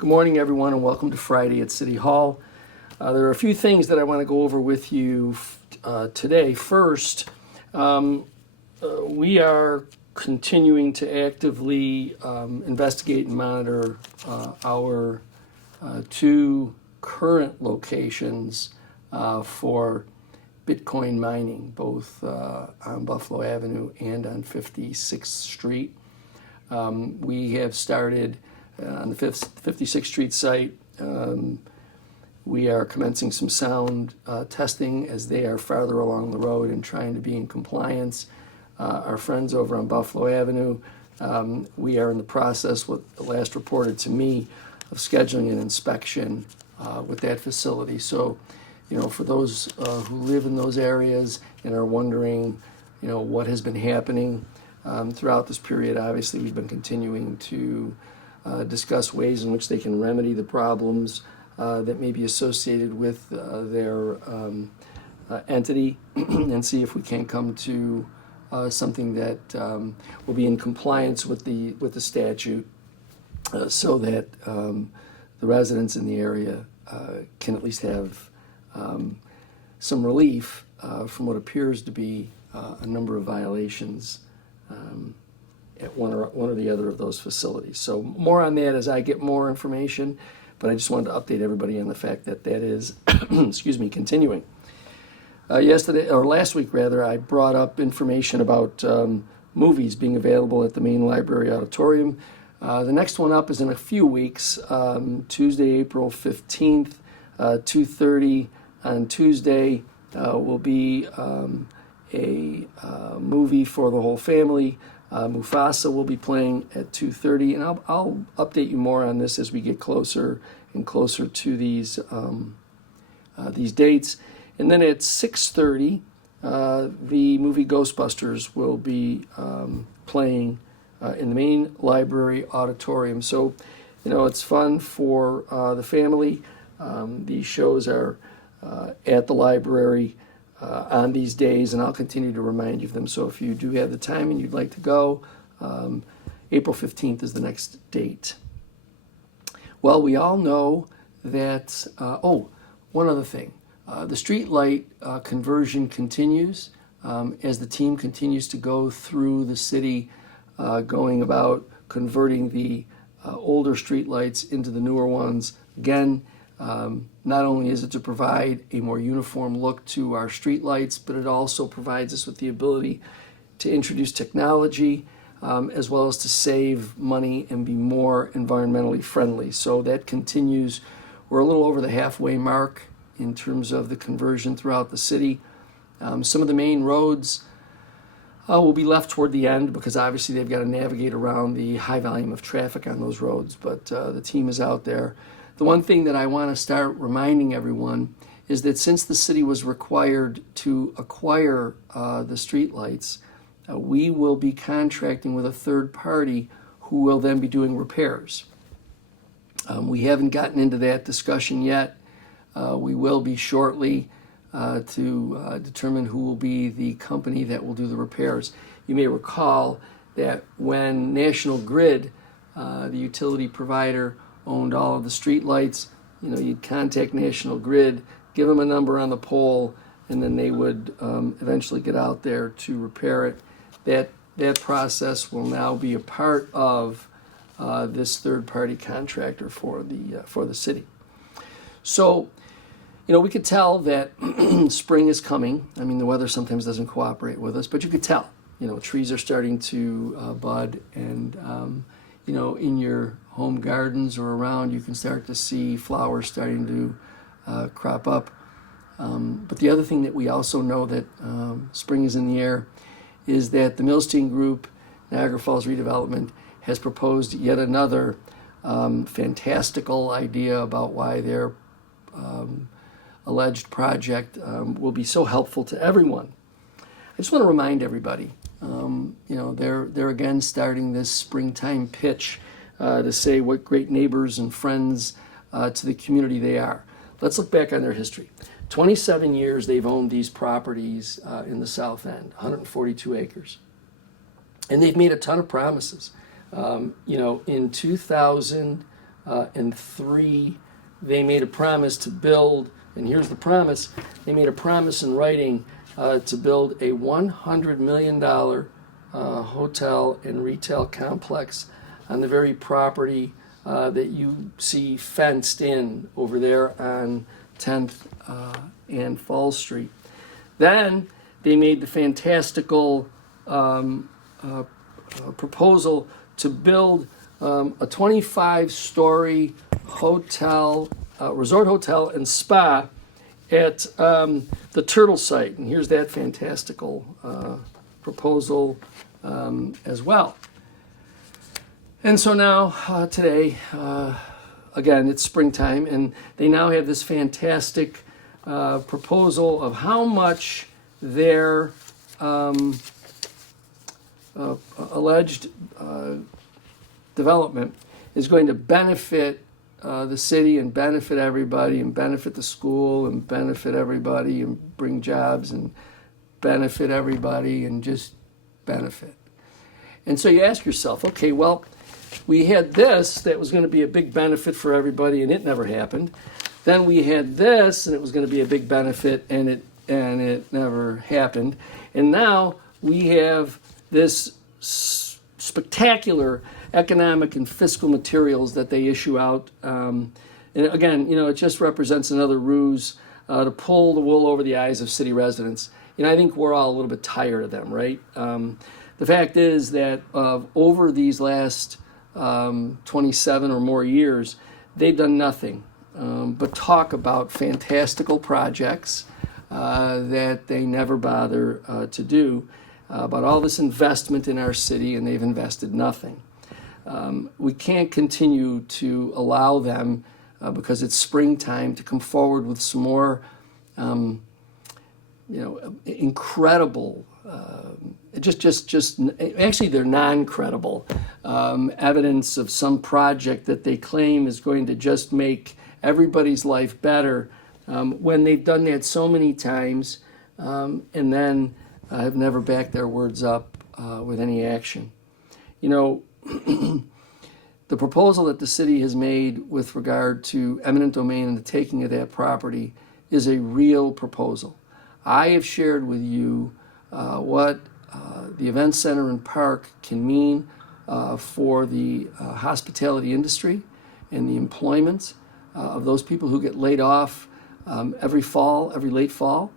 Good morning, everyone, and welcome to Friday at City Hall. There are a few things that I want to go over with you today. First, we are continuing to actively investigate and monitor our two current locations for Bitcoin mining, both on Buffalo Avenue and on 56th Street. We have started on the 56th Street site. We are commencing some sound testing as they are farther along the road and trying to be in compliance. Our friends over on Buffalo Avenue, we are in the process, what the last reported to me, of scheduling an inspection with that facility. So, for those who live in those areas and are wondering, what has been happening throughout this period, obviously we've been continuing to discuss ways in which they can remedy the problems that may be associated with their entity and see if we can come to something that will be in compliance with the statute so that the residents in the area can at least have some relief from what appears to be a number of violations at one or the other of those facilities. So more on that as I get more information, but I just wanted to update everybody on the fact that is, continuing. Last week rather, I brought up information about movies being available at the main library auditorium. The next one up is in a few weeks, Tuesday, April 15th, 2:30 on Tuesday will be a movie for the whole family. Mufasa will be playing at 2:30, and I'll update you more on this as we get closer and closer to these dates. And then at 6:30, the movie Ghostbusters will be playing in the main library auditorium. So, it's fun for the family. These shows are at the library on these days, and I'll continue to remind you of them. So if you do have the time and you'd like to go, April 15th is the next date. Well, we all know that, one other thing. The street light conversion continues as the team continues to go through the city, going about converting the older street lights into the newer ones. Again, not only is it to provide a more uniform look to our street lights, but it also provides us with the ability to introduce technology as well as to save money and be more environmentally friendly. So that continues. We're a little over the halfway mark in terms of the conversion throughout the city. Some of the main roads will be left toward the end because obviously they've got to navigate around the high volume of traffic on those roads, but the team is out there. The one thing that I want to start reminding everyone is that since the city was required to acquire the streetlights, we will be contracting with a third party who will then be doing repairs. We haven't gotten into that discussion yet. We will be shortly to determine who will be the company that will do the repairs. You may recall that when National Grid, the utility provider, owned all of the street lights, you'd contact National Grid, give them a number on the pole, and then they would eventually get out there to repair it. That process will now be a part of this third-party contractor for the city. So, we could tell that spring is coming. I mean, the weather sometimes doesn't cooperate with us, but you could tell. Trees are starting to bud, and in your home gardens or around, you can start to see flowers starting to crop up. But the other thing that we also know that spring is in the air is that the Milstein Group, Niagara Falls Redevelopment, has proposed yet another fantastical idea about why their alleged project will be so helpful to everyone. I just want to remind everybody, they're again starting this springtime pitch to say what great neighbors and friends to the community they are. Let's look back on their history. 27 years they've owned these properties in the South End, 142 acres. And they've made a ton of promises. In 2000, 2003, they made a promise to build, and here's the promise, they made a promise in writing to build a $100 million hotel and retail complex on the very property that you see fenced in over there on 10th and Fall Street. Then they made the fantastical proposal to build a 25-story hotel, resort hotel and spa at the Turtle site. And here's that fantastical proposal as well. And so now, today, again, it's springtime, and they now have this fantastic proposal of how much their alleged development is going to benefit the city and benefit everybody and benefit the school and benefit everybody and bring jobs and benefit everybody and just benefit. And so you ask yourself, okay, well, we had this that was going to be a big benefit for everybody and it never happened. Then we had this and it was going to be a big benefit and it never happened. And now we have this spectacular economic and fiscal materials that they issue out. And again, it just represents another ruse to pull the wool over the eyes of city residents. I think we're all a little bit tired of them, right? The fact is that over these last 27 or more years, they've done nothing but talk about fantastical projects that they never bother to do, about all this investment in our city, and they've invested nothing. We can't continue to allow them, because it's springtime, to come forward with some more incredible, actually they're non-credible evidence of some project that they claim is going to just make everybody's life better, when they've done that so many times, and then have never backed their words up with any action. The proposal that the city has made with regard to eminent domain and the taking of that property is a real proposal. I have shared with you what the event center and park can mean for the hospitality industry and the employment of those people who get laid off every late fall,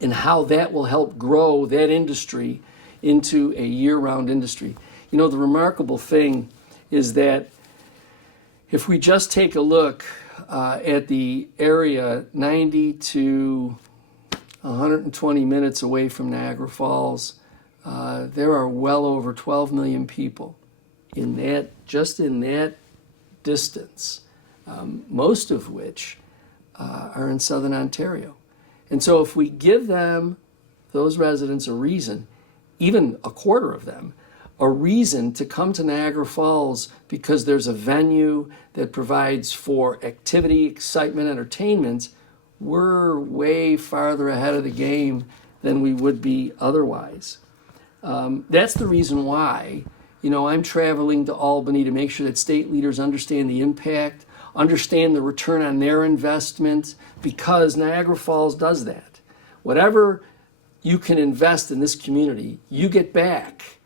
and how that will help grow that industry into a year-round industry. The remarkable thing is that if we just take a look at the area 90 to 120 minutes away from Niagara Falls, there are well over 12 million people in that distance, most of which are in southern Ontario. And so if we give those residents a reason, even a quarter of them, a reason to come to Niagara Falls because there's a venue that provides for activity, excitement, entertainment, we're way farther ahead of the game than we would be otherwise. That's the reason why, I'm traveling to Albany to make sure that state leaders understand the impact, understand the return on their investment, because Niagara Falls does that. Whatever you can invest in this community, you get back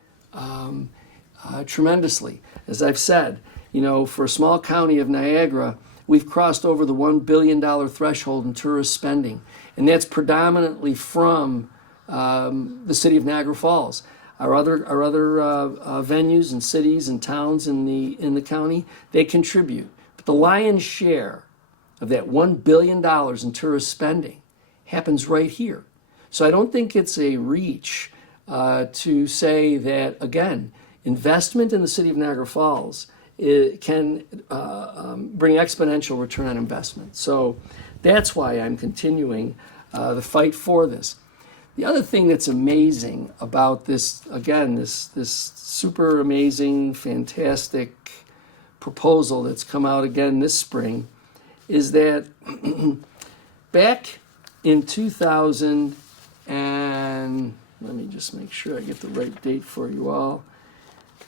tremendously. As I've said, for a small county of Niagara, we've crossed over the $1 billion threshold in tourist spending, and that's predominantly from the city of Niagara Falls. Our other venues and cities and towns in the county, they contribute. But the lion's share of that $1 billion in tourist spending happens right here. So I don't think it's a reach to say that, again, investment in the city of Niagara Falls can bring exponential return on investment. So that's why I'm continuing the fight for this. The other thing that's amazing about this, again, this super amazing, fantastic proposal that's come out again this spring, is that back in 2000, and let me just make sure I get the right date for you all.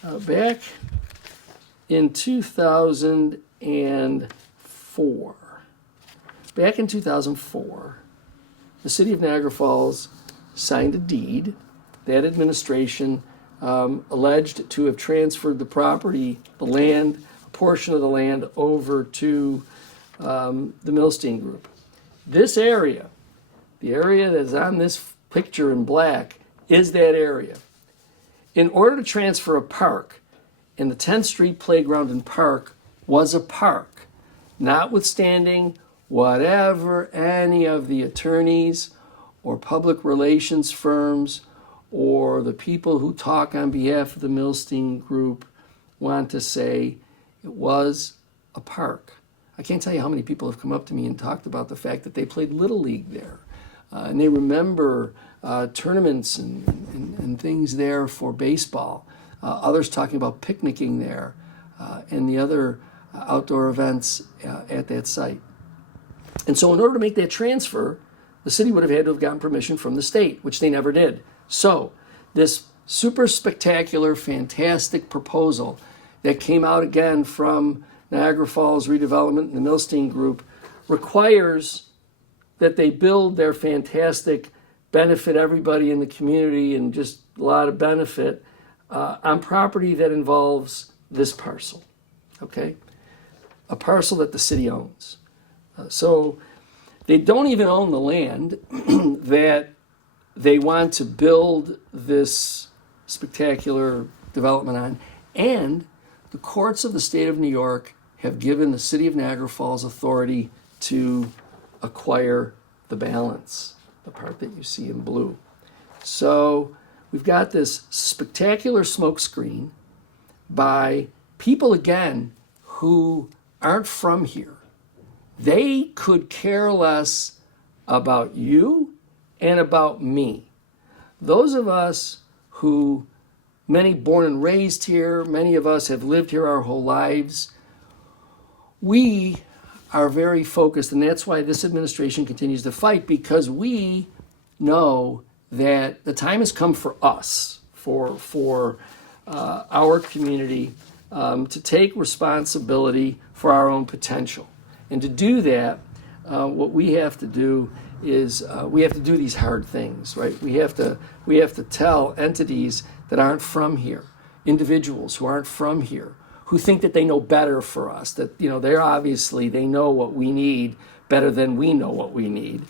Back in 2004, back in 2004, the city of Niagara Falls signed a deed. That administration alleged to have transferred the property, the land, a portion of the land, over to the Milstein Group. This area, the area that is on this picture in black, is that area. In order to transfer a park, and the 10th Street Playground and Park was a park, notwithstanding whatever any of the attorneys or public relations firms or the people who talk on behalf of the Milstein Group want to say, it was a park. I can't tell you how many people have come up to me and talked about the fact that they played Little League there. And they remember tournaments and things there for baseball. Others talking about picnicking there and the other outdoor events at that site. And so in order to make that transfer, the city would have had to have gotten permission from the state, which they never did. So this super spectacular, fantastic proposal that came out again from Niagara Falls Redevelopment and the Milstein Group requires that they build their fantastic, benefit everybody in the community and just a lot of benefit on property that involves this parcel, okay? A parcel that the city owns. So they don't even own the land that they want to build this spectacular development on. And the courts of the state of New York have given the city of Niagara Falls authority to acquire the balance, the part that you see in blue. So we've got this spectacular smokescreen by people, again, who aren't from here. They could care less about you and about me. Those of us who, many born and raised here, many of us have lived here our whole lives, we are very focused, and that's why this administration continues to fight, because we know that the time has come for us, for our community, to take responsibility for our own potential. And to do that, what we have to do is we have to do these hard things, right? We have to tell entities that aren't from here, individuals who aren't from here, who think that they know better for us, that they know what we need better than we know what we need.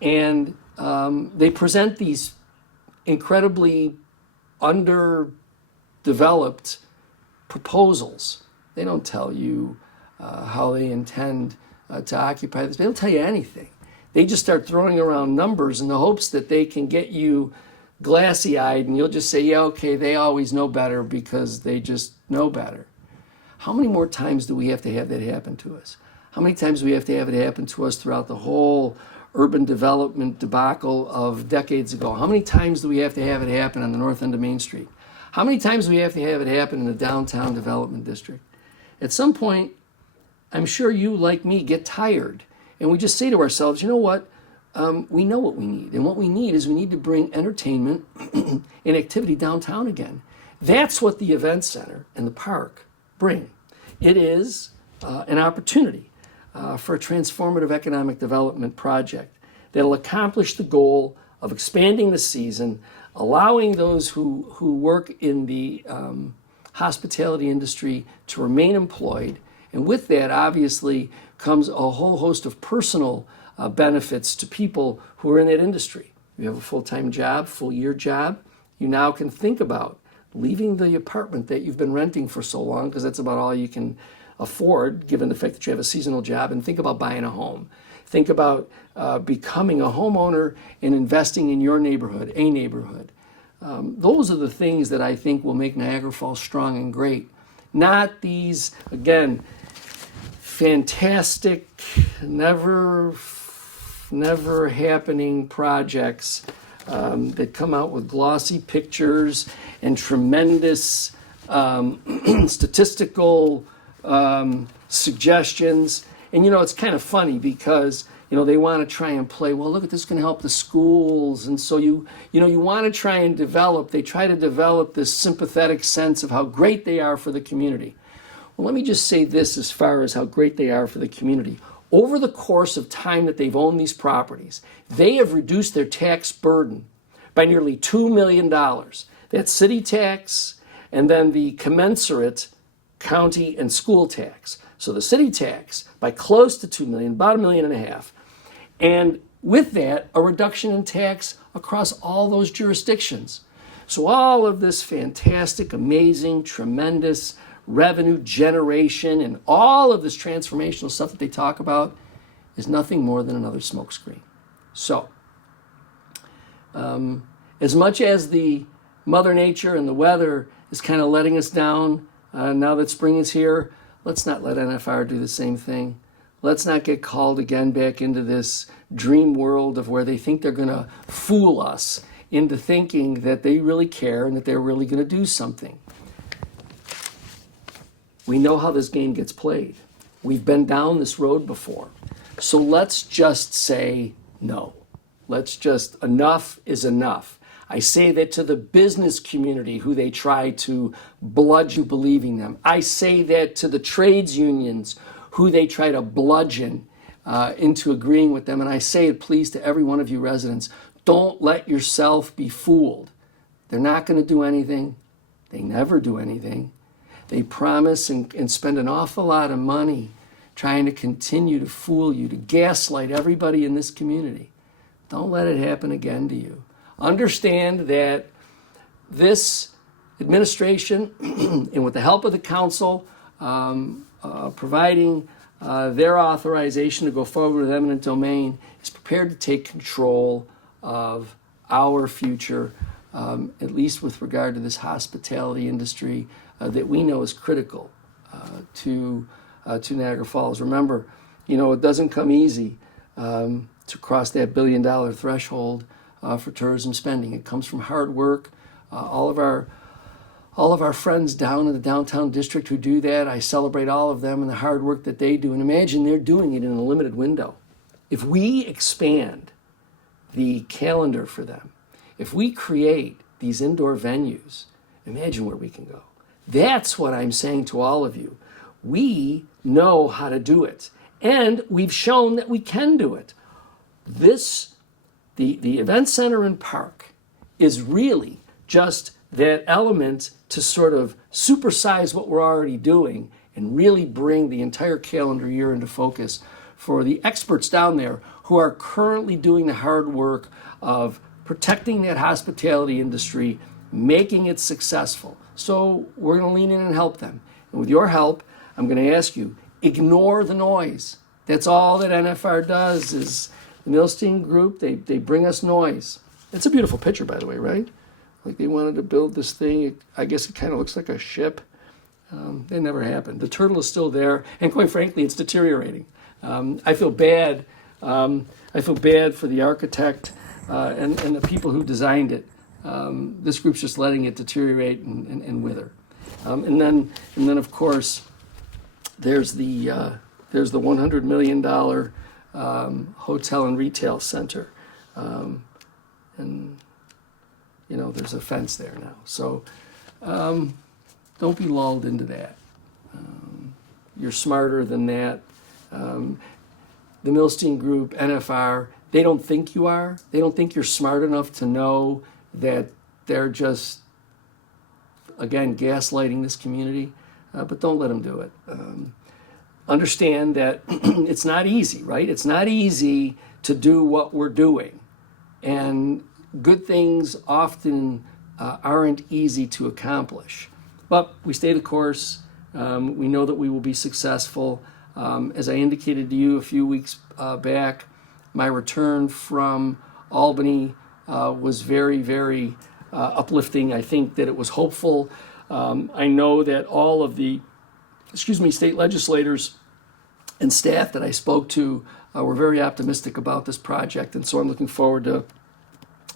And they present these incredibly underdeveloped proposals. They don't tell you how they intend to occupy this. They don't tell you anything. They just start throwing around numbers in the hopes that they can get you glassy-eyed, and you'll just say, yeah, okay, they always know better because they just know better. How many more times do we have to have that happen to us? How many times do we have to have it happen to us throughout the whole urban development debacle of decades ago? How many times do we have to have it happen on the north end of Main Street? How many times do we have to have it happen in the downtown development district? At some point, I'm sure you, like me, get tired. And we just say to ourselves, you know what? We know what we need. And what we need is we need to bring entertainment and activity downtown again. That's what the event center and the park bring. It is an opportunity for a transformative economic development project that'll accomplish the goal of expanding the season, allowing those who work in the hospitality industry to remain employed. And with that, obviously, comes a whole host of personal benefits to people who are in that industry. You have a full-time job, full-year job. You now can think about leaving the apartment that you've been renting for so long, because that's about all you can afford, given the fact that you have a seasonal job, and think about buying a home. Think about becoming a homeowner and investing in your neighborhood, a neighborhood. Those are the things that I think will make Niagara Falls strong and great. Not these, again, fantastic, never happening projects that come out with glossy pictures and tremendous statistical suggestions. And it's kind of funny because they want to try and play, well, look, this can help the schools. And so you want to try and they try to develop this sympathetic sense of how great they are for the community. Well, let me just say this as far as how great they are for the community. Over the course of time that they've owned these properties, they have reduced their tax burden by nearly $2 million. That's city tax and then the commensurate county and school tax. So the city tax by close to $2 million, about $1.5 million. And with that, a reduction in tax across all those jurisdictions. So all of this fantastic, amazing, tremendous revenue generation and all of this transformational stuff that they talk about is nothing more than another smokescreen. So, as much as the Mother Nature and the weather is kind of letting us down now that spring is here, let's not let NFR do the same thing. Let's not get called again back into this dream world of where they think they're going to fool us into thinking that they really care and that they're really going to do something. We know how this game gets played. We've been down this road before. So let's just say no. Enough is enough. I say that to the business community who they try to bludgeon believing them. I say that to the trades unions who they try to bludgeon into agreeing with them. And I say it, please, to every one of you residents, don't let yourself be fooled. They're not going to do anything. They never do anything. They promise and spend an awful lot of money trying to continue to fool you, to gaslight everybody in this community. Don't let it happen again to you. Understand that this administration, and with the help of the council, providing their authorization to go forward with eminent domain, is prepared to take control of our future, at least with regard to this hospitality industry that we know is critical to Niagara Falls. Remember, it doesn't come easy to cross that $1 billion threshold for tourism spending. It comes from hard work. All of our friends down in the downtown district who do that, I celebrate all of them and the hard work that they do. And imagine they're doing it in a limited window. If we expand the calendar for them, if we create these indoor venues, imagine where we can go. That's what I'm saying to all of you. We know how to do it, and we've shown that we can do it. The event center and park is really just that element to sort of supersize what we're already doing and really bring the entire calendar year into focus for the experts down there who are currently doing the hard work of protecting that hospitality industry, making it successful. So we're going to lean in and help them. And with your help, I'm going to ask you, ignore the noise. That's all that NFR does is the Milstein Group, they bring us noise. It's a beautiful picture, by the way, right? Like they wanted to build this thing. I guess it kind of looks like a ship. It never happened. The turtle is still there, and quite frankly, it's deteriorating. I feel bad. I feel bad for the architect and the people who designed it. This group's just letting it deteriorate and wither. And then of course, there's the $100 million hotel and retail center, and there's a fence there now. So don't be lulled into that. You're smarter than that. The Milstein Group, NFR, they don't think you are. They don't think you're smart enough to know that they're just, again, gaslighting this community. But don't let them do it. Understand that it's not easy, right? It's not easy to do what we're doing. And good things often aren't easy to accomplish. But we stay the course. We know that we will be successful. As I indicated to you a few weeks back, my return from Albany was very, very uplifting. I think that it was hopeful. I know that all of the state legislators and staff that I spoke to were very optimistic about this project, and so I'm looking forward to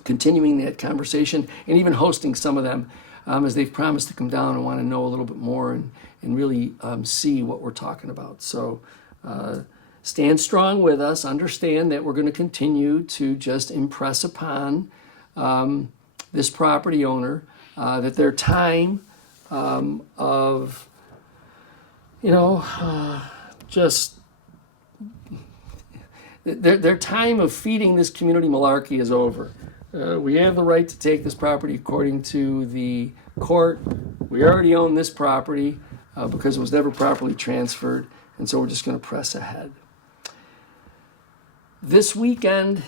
continuing that conversation and even hosting some of them as they've promised to come down and want to know a little bit more and really see what we're talking about. So stand strong with us. Understand that we're going to continue to just impress upon this property owner that their time of you know, just their time of feeding this community malarkey is over. We have the right to take this property according to the court. We already own this property because it was never properly transferred, and so we're just going to press ahead. This weekend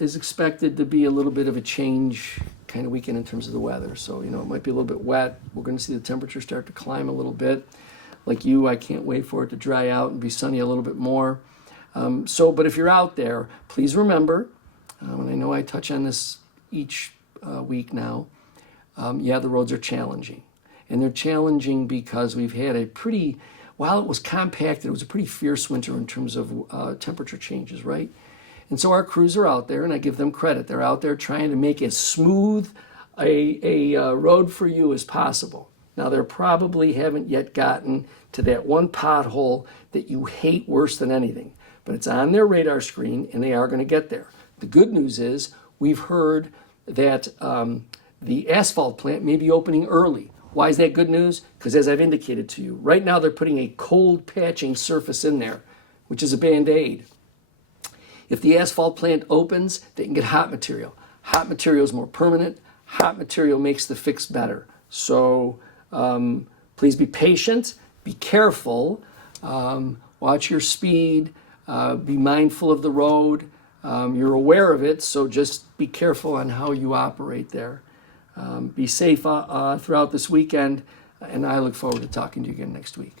is expected to be a little bit of a change kind of weekend in terms of the weather. So, it might be a little bit wet. We're going to see the temperature start to climb a little bit. Like you, I can't wait for it to dry out and be sunny a little bit more. But if you're out there, please remember, and I know I touch on this each week now, the roads are challenging. And they're challenging because we've had while it was compacted, it was a pretty fierce winter in terms of temperature changes, right? And so our crews are out there, and I give them credit. They're out there trying to make as smooth a road for you as possible. Now, they probably haven't yet gotten to that one pothole that you hate worse than anything, but it's on their radar screen, and they are going to get there. The good news is we've heard that the asphalt plant may be opening early. Why is that good news? Because as I've indicated to you, right now they're putting a cold patching surface in there, which is a Band-Aid. If the asphalt plant opens, they can get hot material. Hot material is more permanent. Hot material makes the fix better. So please be patient, be careful, watch your speed, be mindful of the road. You're aware of it, so just be careful on how you operate there. Be safe throughout this weekend, and I look forward to talking to you again next week.